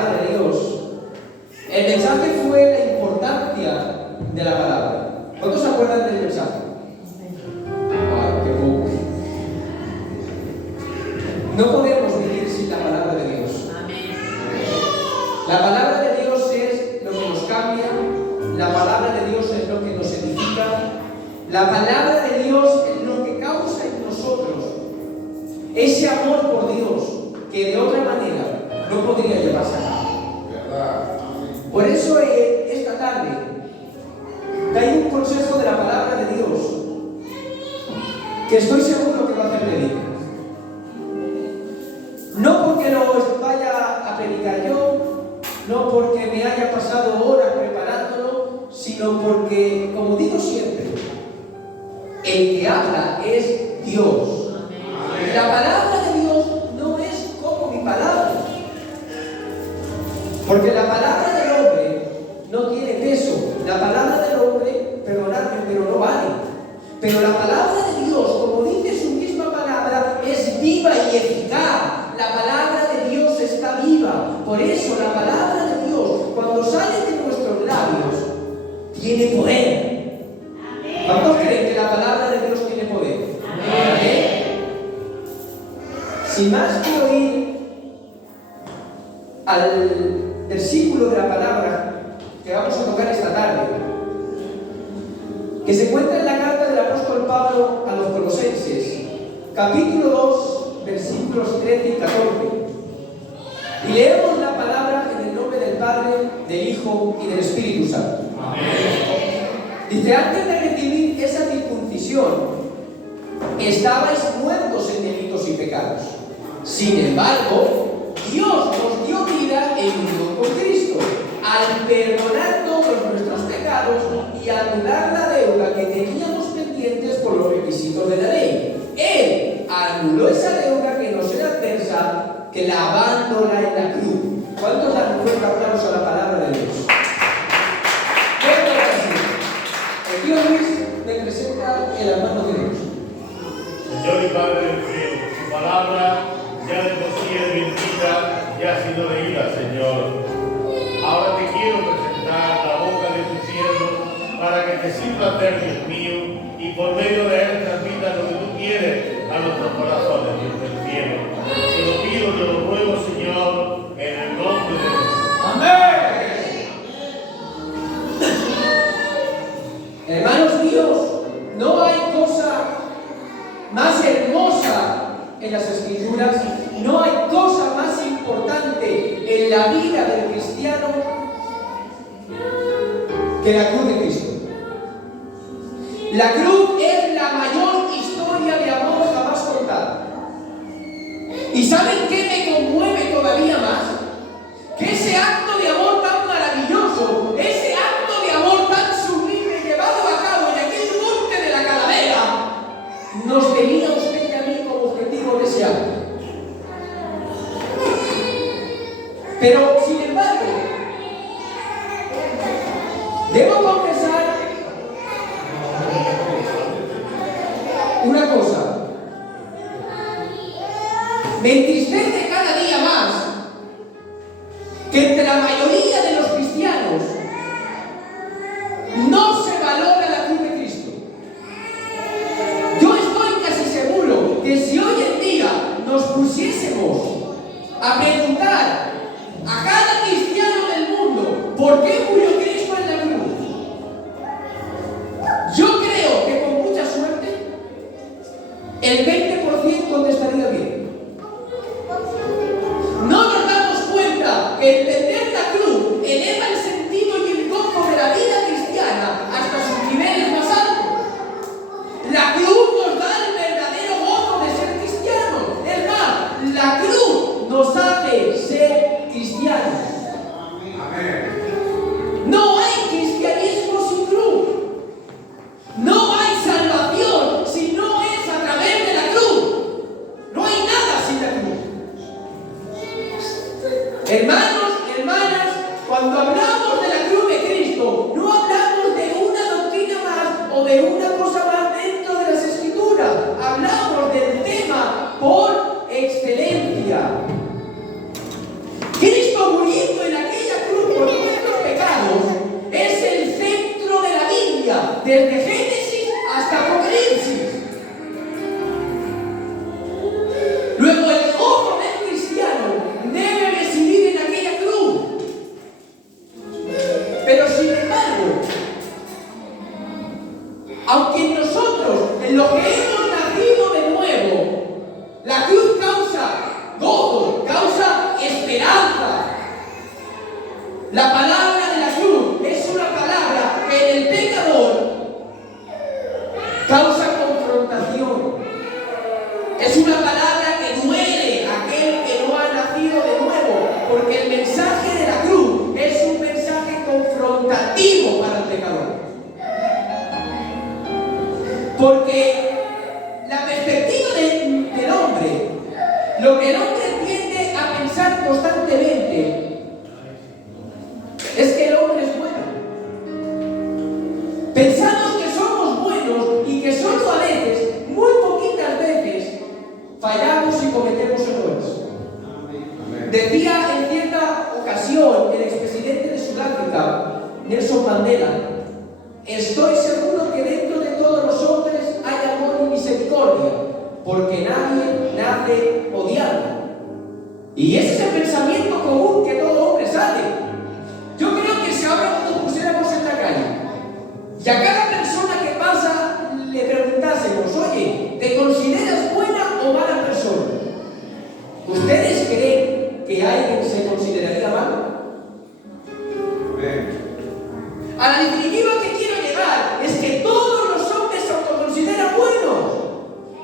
palabra de Dios, el mensaje fue la importancia de la palabra. ¿Cuántos se acuerdan del mensaje? Ay, qué poco. No podemos vivir sin la palabra de Dios. La palabra de Dios es lo que nos cambia, la palabra de Dios es lo que nos edifica, la palabra de Dios es lo que causa en nosotros ese amor por Dios que de otra manera no podría llevarse a cabo. Por eso esta tarde traigo un consejo de la palabra de Dios que estoy seguro que va a hacerme bien. No porque lo vaya a predicar yo, no porque me haya pasado horas preparándolo, sino porque, como digo siempre, el que habla es Dios. La palabra de Dios no es como mi palabra, porque la palabra del hombre no tiene peso. La palabra del hombre, perdonadme, pero no vale. Pero la palabra de Dios, como dice su misma palabra, es viva y eficaz. La palabra de Dios está viva. Por eso la palabra de Dios, cuando sale de nuestros labios, tiene poder. ¿Cuántos creen que la palabra de Dios tiene poder? Amén. Sin más quiero ir al versículo de la palabra que vamos a tocar esta tarde, que se encuentra en la carta del apóstol Pablo a los Colosenses, capítulo 2, versículos 13 y 14. Y leemos la palabra en el nombre del Padre, del Hijo y del Espíritu Santo. Amén. Dice: antes de recibir esa circuncisión, estabais muertos en delitos y pecados. Sin embargo, Dios nos dio vida en unión con Cristo, al perdonar todos nuestros pecados y anular la deuda que teníamos pendientes por los requisitos de la ley. Él anuló esa deuda que nos era adversa, que la abandona en la cruz. ¿Cuántos dan un fuerte aplauso a la palabra de Dios? El tío Luis me presenta el hermano de Dios. Señor y Padre del cielo, su palabra ya de por sí es bendita y ha sido leída, Señor. Ahora te quiero presentar la boca de tu siervo para que te sirva hacer, Dios mío, y por medio de él transmita lo que tú quieres a nuestros corazones, Dios del cielo. Te lo pido, te lo ruego, Señor, en el nombre de Jesús. ¡Amén! Hermanos míos, no hay cosa más hermosa en las Escrituras, no hay cosa más importante en la vida del cristiano que la cruz de Cristo. La cruz es la mayor historia de amor jamás contada. ¿Y saben qué me conmueve todavía más? Que ese acto de amor tan maravilloso, ese acto de amor tan sublime llevado a cabo en aquel monte de la Calavera, nos tenía usted y a mí como objetivo deseado. Pero, sin embargo, debo confesar una cosa. Me entristece cada día más que entre la mayoría de los cristianos no se valora la cruz de Cristo. Yo estoy casi seguro que si hoy en día nos pusiésemos a preguntar a cada cristiano del mundo ¿por qué murió Cristo en la cruz? Yo creo que con mucha suerte el 20% contestaría bien. No nos damos cuenta que entender la cruz eleva el sentido y el gozo de la vida cristiana hasta sus niveles más altos. La cruz nos da el verdadero gozo de ser cristianos. Es más, la cruz nos hace ser cristianos. No hay cristianismo sin cruz. No hay salvación si no es a través de la cruz. No hay nada sin la cruz. Hermanos, hermanas, cuando hablamos de la cruz de Cristo, no hablamos de una doctrina más o de una cosa más dentro de las Escrituras. Hablamos del tema por excelencia. Cristo muriendo La palabra de la cruz es una palabra que en el pecador causa confrontación. Es una palabra que duele a aquel que no ha nacido de nuevo, porque el mensaje de la cruz es un mensaje confrontativo para el pecador. Porque la perspectiva del hombre, lo que el hombre tiende a pensar constantemente, es que el hombre es bueno. Pensamos que somos buenos y que solo a veces, muy poquitas veces, fallamos y cometemos errores. Decía en cierta ocasión el expresidente de Sudáfrica, Nelson Mandela: estoy seguro que dentro de todos los hombres hay amor y misericordia, porque nadie nace odiando. Y ese es el pensamiento común que todo hombre sabe. Yo creo que si ahora nos pusiéramos en la calle y a cada persona que pasa le preguntásemos: oye, ¿te consideras buena o mala persona? ¿Ustedes creen que alguien se consideraría malo? A la definitiva que quiero llegar es que todos los hombres se autoconsideran buenos,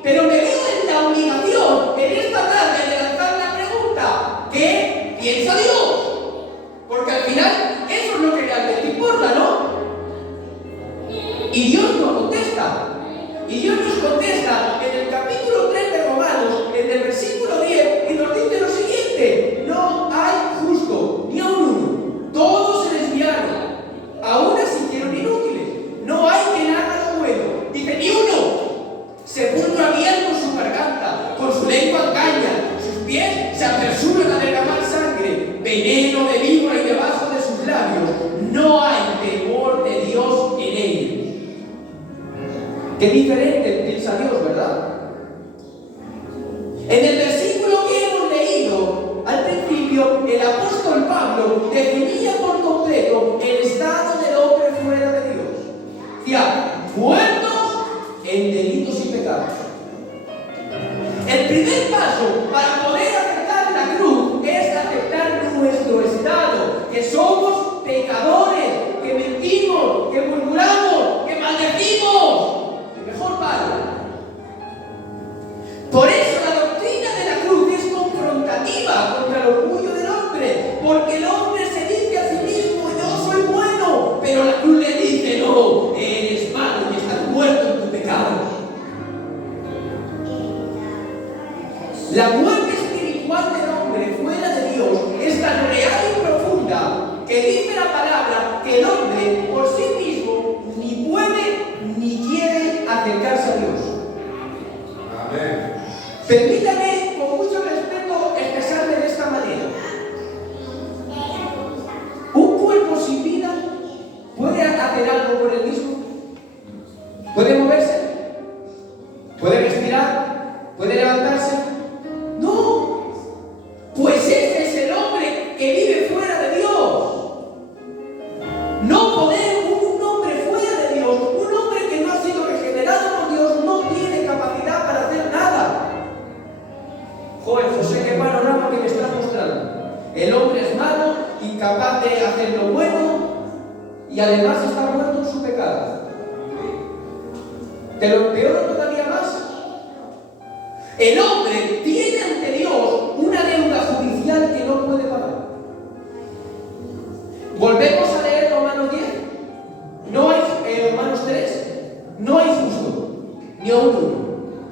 pero me veo en la obligación en esta tarde de lanzar la pregunta: ¿qué piensa Dios? Porque al final eso es lo que realmente importa, ¿no? Y Dios nos contesta. Y Dios nos contesta en el capítulo 3 de Romanos, en el versículo 10, y nos dice lo siguiente: no hay justo, ni aun uno. Todos se desviaron. Aún se hicieron inútiles. No hay quien haga lo bueno. Dice: ni uno. Sepulcro abierto su garganta, con su lengua engaña, sus pies se apresuran a derramar sangre, veneno de víbora y debajo de sus labios no hay temor de Dios en ellos. Qué diferente piensa Dios, ¿verdad? En el versículo que hemos leído al principio, el apóstol Pablo definía por completo el estado del hombre fuera de Dios. Decía: muertos en delitos y pecados. El primer paso para poder aceptar la cruz es aceptar nuestro estado, que somos pecadores, que mentimos, que murmuramos, que maldecimos. Y mejor Pablo. Por eso la doctrina de la cruz es confrontativa contra el orgullo del hombre, porque el hombre se dice a sí mismo: yo soy bueno, pero la cruz le dice: no, eres malo y estás muerto en tu pecado. La muerte espiritual del hombre fuera de Dios es tan real y profunda que dice la palabra que el hombre por sí mismo ni puede ni quiere acercarse a Dios. Amén. Permítame, con mucho respeto, expresarme de esta manera. ¿Un cuerpo sin vida puede hacer algo por él mismo? ¿Puede moverse? ¿Puede respirar? ¿Puede levantarse? No. Pues ese es el hombre que vive fuera de Dios. No podemos, un hombre fuera de Dios, un hombre que no ha sido regenerado por Dios, no tiene capacidad para hacer nada. Joder, José, qué panorama que me está mostrando. El hombre es malo, incapaz de hacer lo bueno y además está muerto en su pecado. Te lo empeoro todavía más. El hombre tiene ante Dios una deuda judicial que no puede pagar. Volvemos a leer Romanos 10. No hay, Romanos 3. No hay justo, ni aun uno.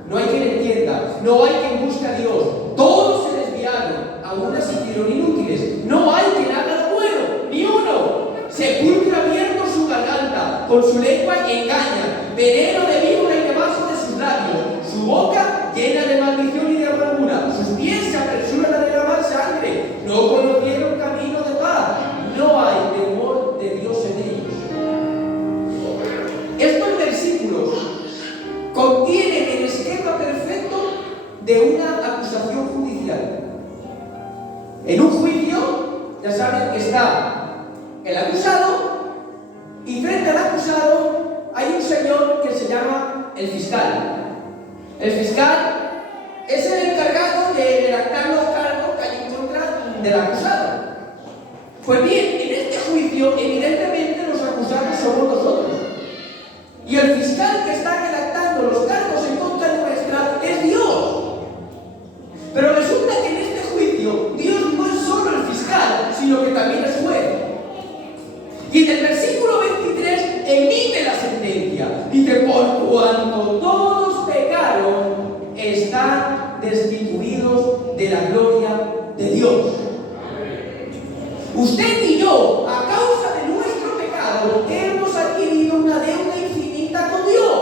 No hay quien entienda, no hay quien busque a Dios. Todos se desviaron, aún se hicieron inútiles. No hay quien haga lo bueno, ni uno. Sepulcro abierto su garganta, con su lengua engaña, veneno de víbora y debajo de sus labios, su boca llena de maldición y de amargura, sus pies se apresuran a derramar sangre, no conocieron camino de paz, no hay temor de Dios en ellos. Estos versículos contienen el esquema perfecto de una acusación judicial. En un juicio, ya saben que está el acusado y frente al acusado hay un señor que se llama el fiscal. El fiscal es el encargado de redactar los cargos que hay en contra del acusado. Pues bien, en este juicio, evidentemente los acusados somos nosotros. Y el fiscal que está redactando los cargos en contra nuestra es Dios. Pero resulta que en este juicio, Dios no es solo el fiscal, sino que también es juez. Y en el versículo 23 emite la sentencia. Dice, por cuanto todos pecaron, están destituidos de la gloria de Dios. Usted y yo, a causa de nuestro pecado, hemos adquirido una deuda infinita con Dios.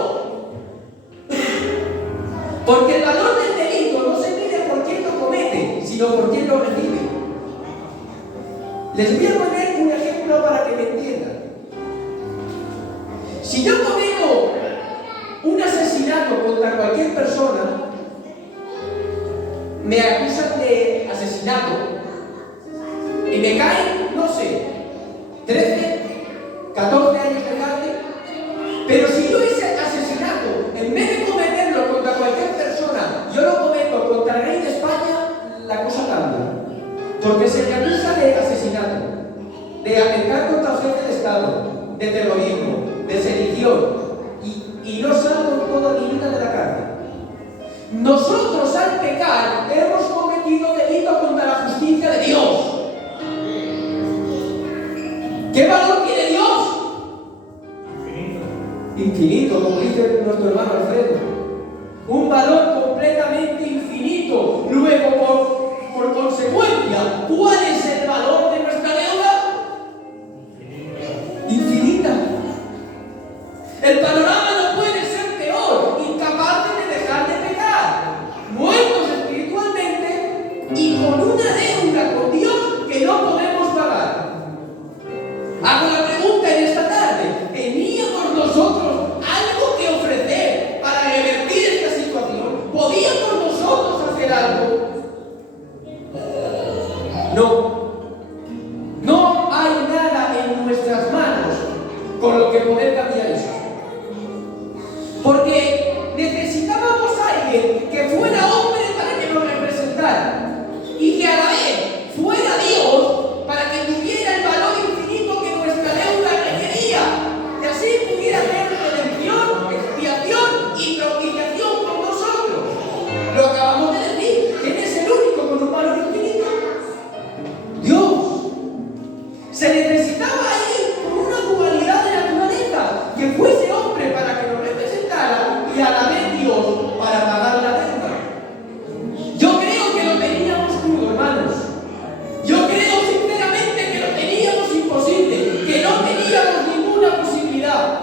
Porque el valor del delito no se mide por quién lo comete, sino por quién lo recibe. Les voy a poner un ejemplo para que me entiendan. Si yo cometo un asesinato contra cualquier persona, me acusan de asesinato y me caen, no sé, 13, 14 años de cárcel. Pero si yo ese asesinato, en vez de cometerlo contra cualquier persona, yo lo cometo contra el rey de España, la cosa cambia. Porque se me acusa de asesinato, de atentar contra el jefe de Estado, de terrorismo, de sedición, y no salgo toda mi vida de la cárcel. Nosotros al pecar hemos cometido delito contra la justicia de Dios. ¿Qué valor tiene Dios? Infinito, como dice nuestro hermano Alfredo. Un valor completamente infinito. Luego, por consecuencia, ¿cuál es el valor de nuestra deuda? Infinita. El panorama no puede ser peor, incapaces de dejar de pecar, muertos espiritualmente y con una deuda con Dios que no podemos pagar. Hago la pregunta en esta tarde: ¿teníamos nosotros algo que ofrecer para revertir esta situación? ¿Podíamos nosotros hacer algo? No. No hay nada en nuestras manos con lo que poder cambiar eso. Porque necesitábamos a alguien que fuera hombre para que nos representara y que a la vez fuera Dios para que tuviera el valor infinito que nuestra deuda requería, y así pudiera hacer redención, expiación y propiciación con nosotros. Lo acabamos de decir. ¿Quién es el único con un valor infinito? Dios. Se necesitaba ahí con una dualidad de naturaleza, que fuese hombre para que nos representara y a la vez Dios para pagar la deuda. Yo creo que lo teníamos crudo, hermanos. Yo creo sinceramente que lo teníamos imposible, que no teníamos ninguna posibilidad.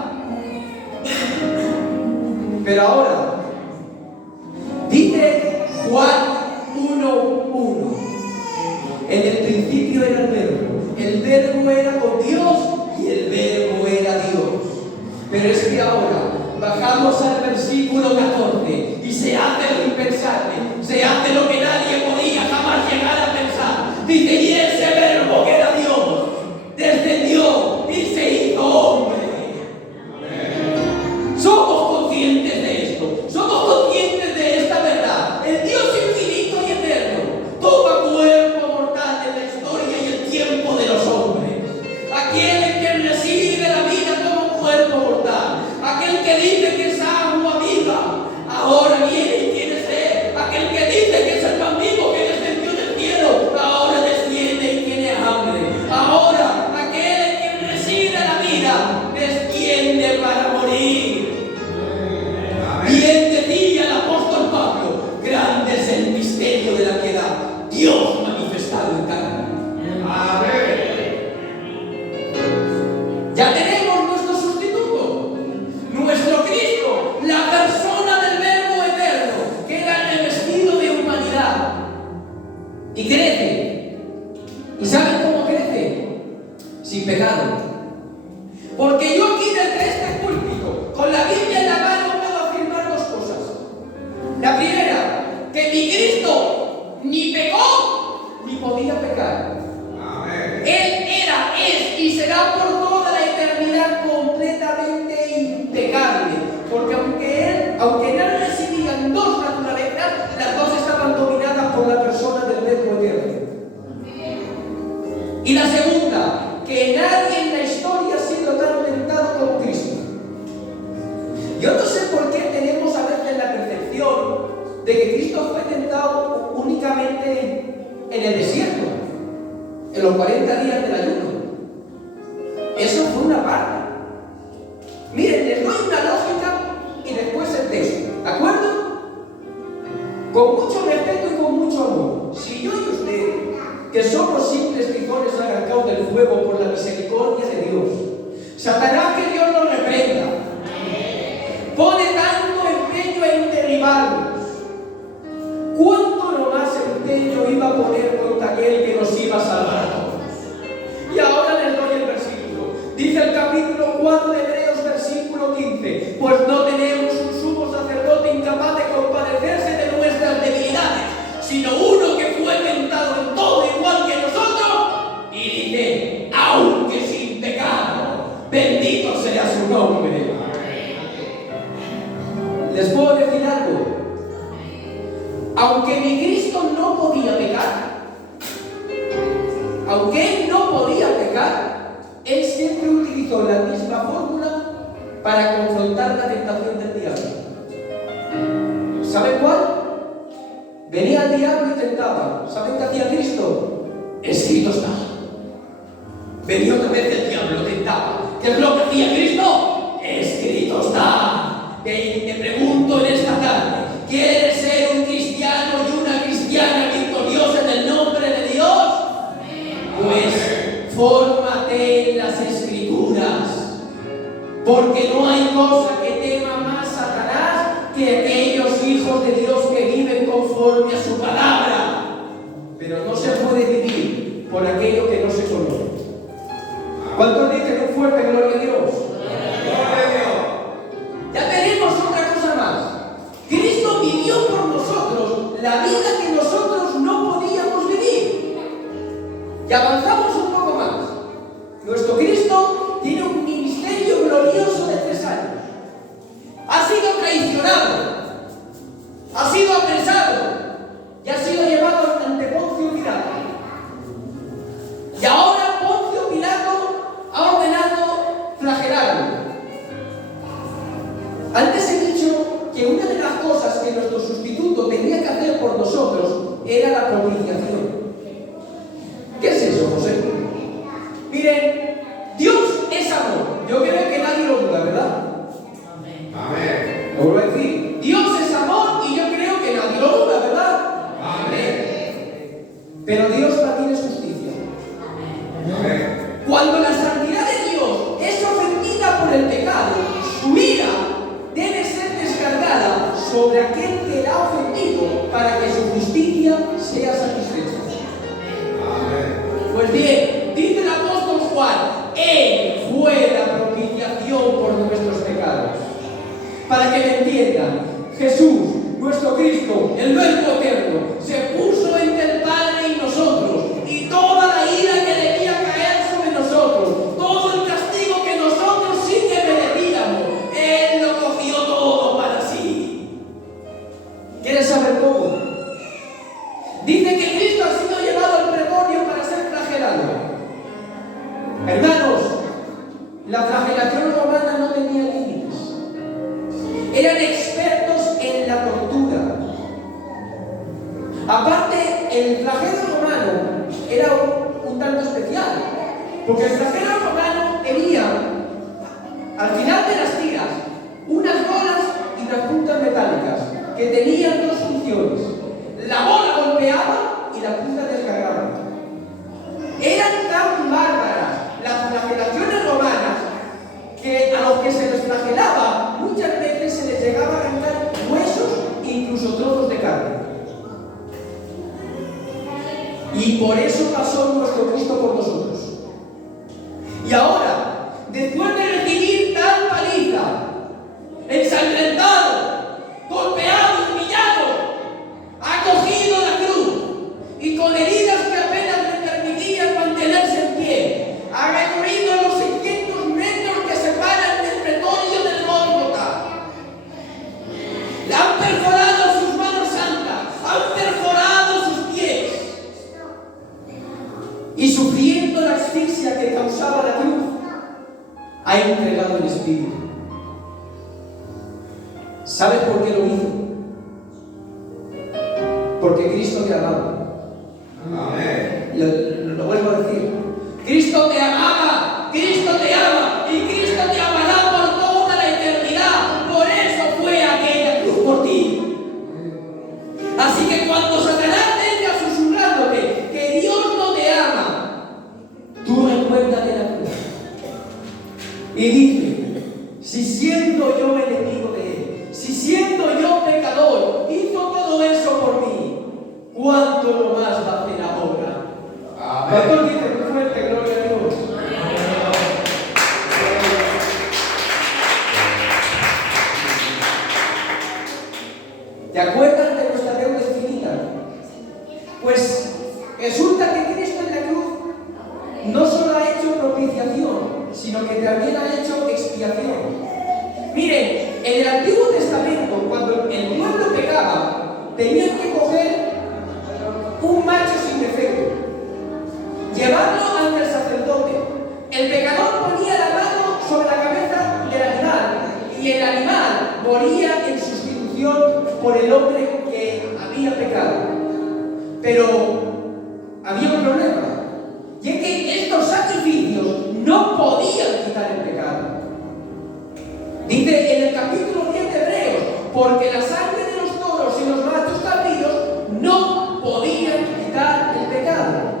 Pero ahora, dice Juan 1:1, en el principio era el verbo era con Dios y el verbo era Dios. Pero es que ahora bajamos al versículo 14 y se hace lo impensable, se hace lo que nadie podía jamás llegar a pensar. Dice, y ese verbo que era Dios descendió y se hizo hombre. Somos conscientes de esto, somos conscientes de esta verdad. El Dios infinito y eterno toma cuerpo mortal en la historia y el tiempo de los hombres. Aquel en que recibe la vida como un cuerpo mortal, aquel que dice que es agua viva, ahora viene y tiene sed. Aquel que dice que es el pan vivo que descendió del cielo, ahora desciende y tiene hambre. Ahora aquel en que reside la vida desciende para morir. Bien decía el apóstol Pablo, grande es el misterio de la piedad, Dios manifestado en carne. Amén. Ya tenemos nuestro sustituto, nuestro Cristo, la persona del Verbo eterno, que era revestido de humanidad. Y crece. ¿Y saben cómo crece? Sin pecado. Porque yo aquí desde este púlpito, con la Biblia en la mano, puedo afirmar dos cosas. La primera, que mi Cristo ni pecó ni podía pecar. Amén. Él era, es y será por toda la eternidad completamente impecable. Porque aunque en él residían dos naturalezas, las dos estaban dominadas por la persona del Verbo eterno. Y la segunda, que nadie en la historia ha sido tan tentado como Cristo. Yo no sé por qué tenemos a veces la percepción de que Cristo fue tentado únicamente en el desierto, en los 40 días del ayuno. Eso fue una parte. Miren, les doy una lógica y después el texto, ¿de acuerdo? Con mucho respeto y con mucho amor. Si yo y usted, que somos simples tizones arrancados del fuego por la misericordia de Dios, Satanás, que Dios nos reprenda, pone tanto empeño en derribarnos, ¿cuánto no más empeño iba a poner contra aquel que nos iba a salvar a todos? Y ahora les doy el versículo. Dice el capítulo 4 de Hebreos, versículo 15: pues no tenemos un sumo sacerdote incapaz de compadecerse de nuestras debilidades, sino uno que fue tentado en todo igual que nosotros, y dice, aunque sin pecado, bendito sea su nombre. ¿Les puedo decir algo? Aunque mi Cristo no podía pecar, aunque Él no podía pecar, Él siempre utilizó la misma fórmula para confrontar la tentación del diablo. ¿Saben cuál? Venía el diablo y tentaba. ¿Saben qué hacía Cristo? Escrito está. Venía otra vez el diablo, tentaba. ¿Qué es lo que hacía Cristo? Escrito está. Te pregunto en esta tarde, ¿quieres ser un cristiano y una cristiana victoriosa en el nombre de Dios? Pues fórmate en las Escrituras, porque no hay cosa que tema más Satanás que aquellos hijos de Dios que viven conforme a su palabra. Pero no se puede vivir por aquello que no se conoce. ¿Cuántos dicen un fuerte gloria a Dios? ¡Gloria a Dios! Ya tenemos otra cosa más. Cristo vivió por nosotros la vida que nosotros no podíamos vivir. Y avanzamos un poco más. Nuestro Cristo tiene un ministerio glorioso de 3 años. Ha sido traicionado, ha sido apresado y ha sido llevado ante Poncio Pilato. Y ahora Poncio Pilato ha ordenado flagelarlo. Antes he dicho que una de las cosas que nuestro sustituto tenía que hacer por nosotros era la propiciación. ¿Qué es eso, José? Miren, Dios es amor. Yo creo que nadie lo duda, ¿verdad? Amén. Lo vuelvo a decir. Dios es amor y yo creo que nadie lo duda, ¿verdad? Amén. Pero Dios también es justicia. Amén. Cuando la santidad de Dios es ofendida por el pecado, su ira debe ser descargada sobre aquel que la ha ofendido para que su justicia sea satisfecha. Amén. Pues bien, dice el apóstol Juan, Él fue la propiciación por nuestros pecados. Para que me entiendan, Jesús, nuestro Cristo, el Verbo eterno, se puso entre el Padre y nosotros, y toda la ira que debía caer sobre nosotros, todo el castigo que nosotros sí que merecíamos, Él lo cogió todo para sí. ¿Quieres saber cómo? Dice que Cristo ha sido llevado al pretorio para ser flagelado. Hermanos, la flagelación romana no tenía límites. Eran expertos en la tortura. Aparte, el flagelo romano era un tanto especial, porque el flagelo romano tenía, al final de las tiras, unas bolas y unas puntas metálicas que tenían 2 funciones. La bola golpeaba y la punta descargaba. Eran tan bárbaras las flagelaciones romanas que a los que se les flagelaba muchas veces se les llegaba a arrancar huesos e incluso trozos de carne. Y por eso pasó nuestro Cristo por nosotros. Y ahora, después de recibir tal paliza, ensangrentado, golpeado, humillado, ha cogido la cruz y con heridas que apenas le permitían mantenerse en pie, ha recorrido los 600 metros que separan el pretorio del Gólgota. Le han perforado sus manos santas, han perforado sus pies y sufriendo ha entregado el Espíritu. ¿Sabes por qué lo hizo? Porque Cristo te amaba. Amén. Lo vuelvo a decir. Cristo te amaba, Cristo te ama y Cristo te amará por toda la eternidad. Por eso fue aquella cruz por ti. Así que cuando Satanás venga susurrándote que Dios no te ama, tú recuérdate la cruz y dile: si siendo yo enemigo de Él, si siendo yo pecador, hizo todo eso por mí, ¿cuánto lo más va a hacer ahora? ¿Cuántos dicen muy fuerte, gloria a Dios? ¿Te acuerdas de nuestra deuda infinita? Pues resulta que Cristo en la cruz no solo ha hecho propiciación, sino que también ha hecho expiación. Miren, en el Antiguo Testamento, cuando el pueblo pecaba, tenían que coger un macho sin defecto, llevarlo ante el sacerdote. El pecador ponía la mano sobre la cabeza del animal y el animal moría en sustitución por el hombre que había pecado. Pero había un problema, y es que estos sacrificios no podían quitar el pecado. Dice en el capítulo 10 de Hebreos: porque la sangre de los toros y los machos cabríos no podían quitar el pecado.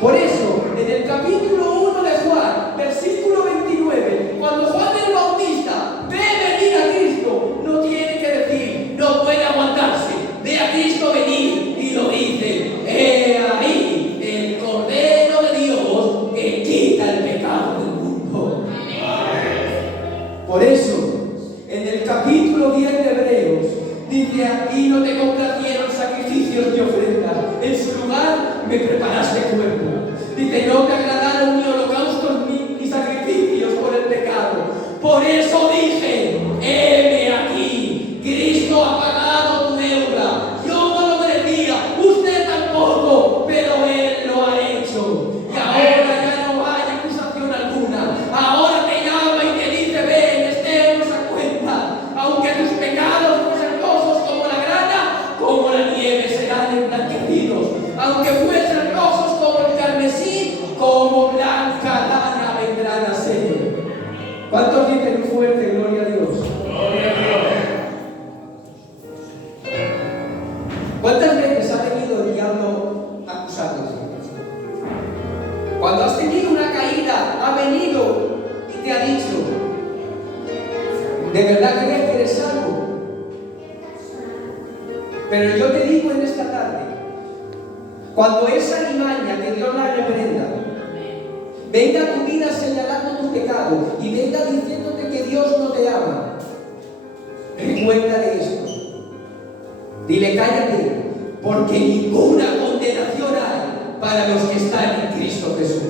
Por eso, en el capítulo 1 de Juan, versículo 29, cuando Juan el Bautista ve venir a Cristo, no tiene que decir, no puede aguantarse, ve a Cristo venir, y lo dice: he ahí el Cordero de Dios que quita el pecado del mundo. Por eso, en el capítulo 10 de Hebreos, dice: aquí no te complacieron sacrificios ni ofrendas, en su lugar me preparaste cuerpo. Dice: no te agradaron ni holocaustos ni sacrificios por el pecado. Por eso dije: heme aquí, Cristo ha pagado tu deuda. Yo no lo merecía, usted tampoco, pero Él lo ha hecho. Y ahora ya no hay acusación alguna. Ahora te llama y te dice: ven, estemos a cuenta. Aunque tus pecados fuesen rojos como la grana, como la nieve serán emblanquecidos. Aunque fuesen rojos como el carmesí, como blanca lana vendrán a ser. ¿Cuántos dicen fuerte, gloria a Dios? Gloria a Dios. ¿Cuántas veces ha venido el diablo acusándote? Cuando has tenido una caída, ha venido y te ha dicho: ¿de verdad crees que eres salvo? Pero yo te digo en esta tarde, cuando esa alimaña, que Dios la reprenda, venga a tu vida señalando tu pecado y venga diciéndote que Dios no te ama, recuerda de esto. Dile: cállate, porque ninguna condenación hay para los que están en Cristo Jesús.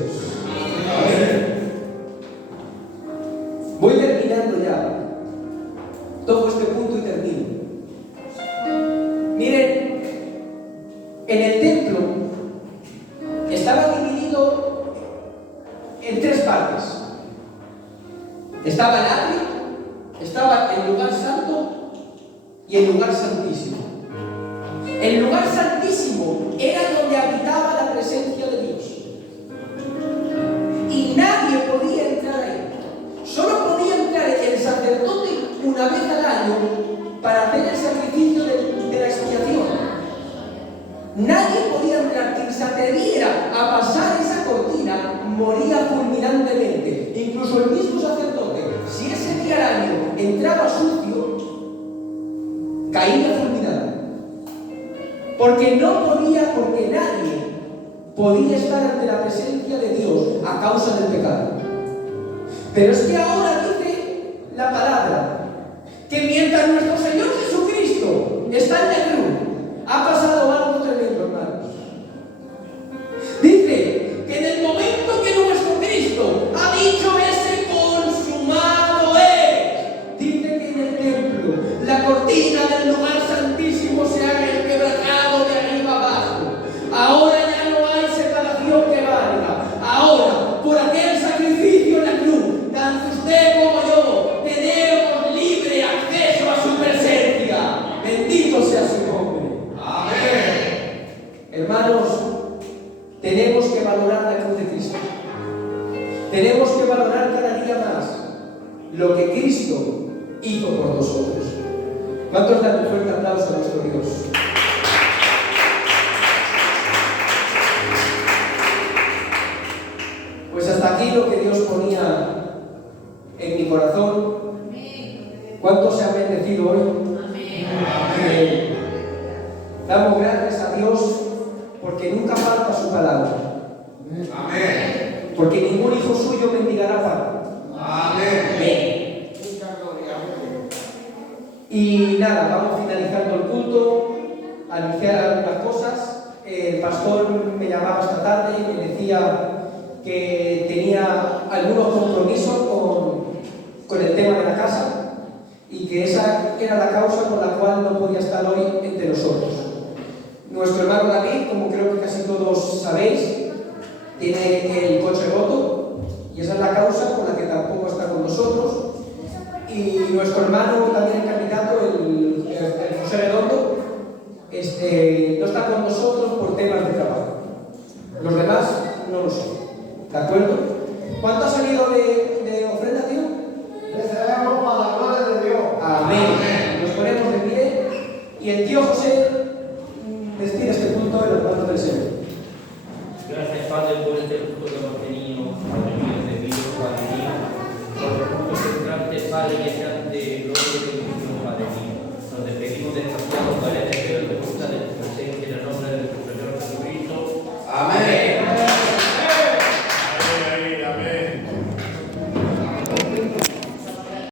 Voy terminando ya. Toco este punto y termino. Miren, en el templo estaba dividido en tres partes. Estaba el atrio, estaba el lugar santo y el lugar santísimo. El lugar santísimo era donde habitaba la presencia de Dios. Y nadie podía entrar ahí. Solo podía entrar el sacerdote una vez al año para hacer el sacrificio de la expiación. Nadie podía entrar. Quien se atreviera a pasar esa cortina moría fulminantemente. Incluso el mismo sacerdote, si ese día al año entraba sucio, caía fulminado. Porque nadie podía estar ante la presencia de Dios a causa del pecado. Pero es que ahora dice la palabra que mientras nuestro Señor Jesucristo está en la cruz, ha pasado algo tremendo, hermanos. Dice que en el momento que nuestro Cristo ha dicho ese consumado es, dice que en el templo la cortina del lugar santísimo se ha resquebrajado de arriba abajo. Ahora ya no hay separación que valga. Ahora, por aquel sacrificio en la cruz, tan Tenemos que valorar cada día más lo que Cristo hizo por nosotros. ¿Cuántos dan un fuerte aplauso a nuestro Dios? Pues hasta aquí lo que Dios ponía en mi corazón. ¿Cuántos se han bendecido hoy? Amén. Damos gracias a Dios porque nunca falta su palabra. Amén. Porque ningún hijo suyo mendigará pan. Amén. Y nada, vamos finalizando el culto, a anunciar algunas cosas. El pastor me llamaba esta tarde y me decía que tenía algunos compromisos con el tema de la casa y que esa era la causa por la cual no podía estar hoy entre nosotros. Nuestro hermano David, como creo que casi todos sabéis, tiene el coche roto y esa es la causa por la que tampoco está con nosotros. Y nuestro hermano también el candidato, el José Redondo, no está con nosotros por temas de trabajo. Los demás no lo son. ¿De acuerdo? ¿Cuánto ha salido de ofrenda, tío? 13 euros para la gloria de Dios. Amén. Nos ponemos de pie y el tío José despide este culto en las manos del Señor. Gracias, Padre, por este culto que hemos tenido, por el servicio, Padre mío, por los cultos entrantes, Padre, que sean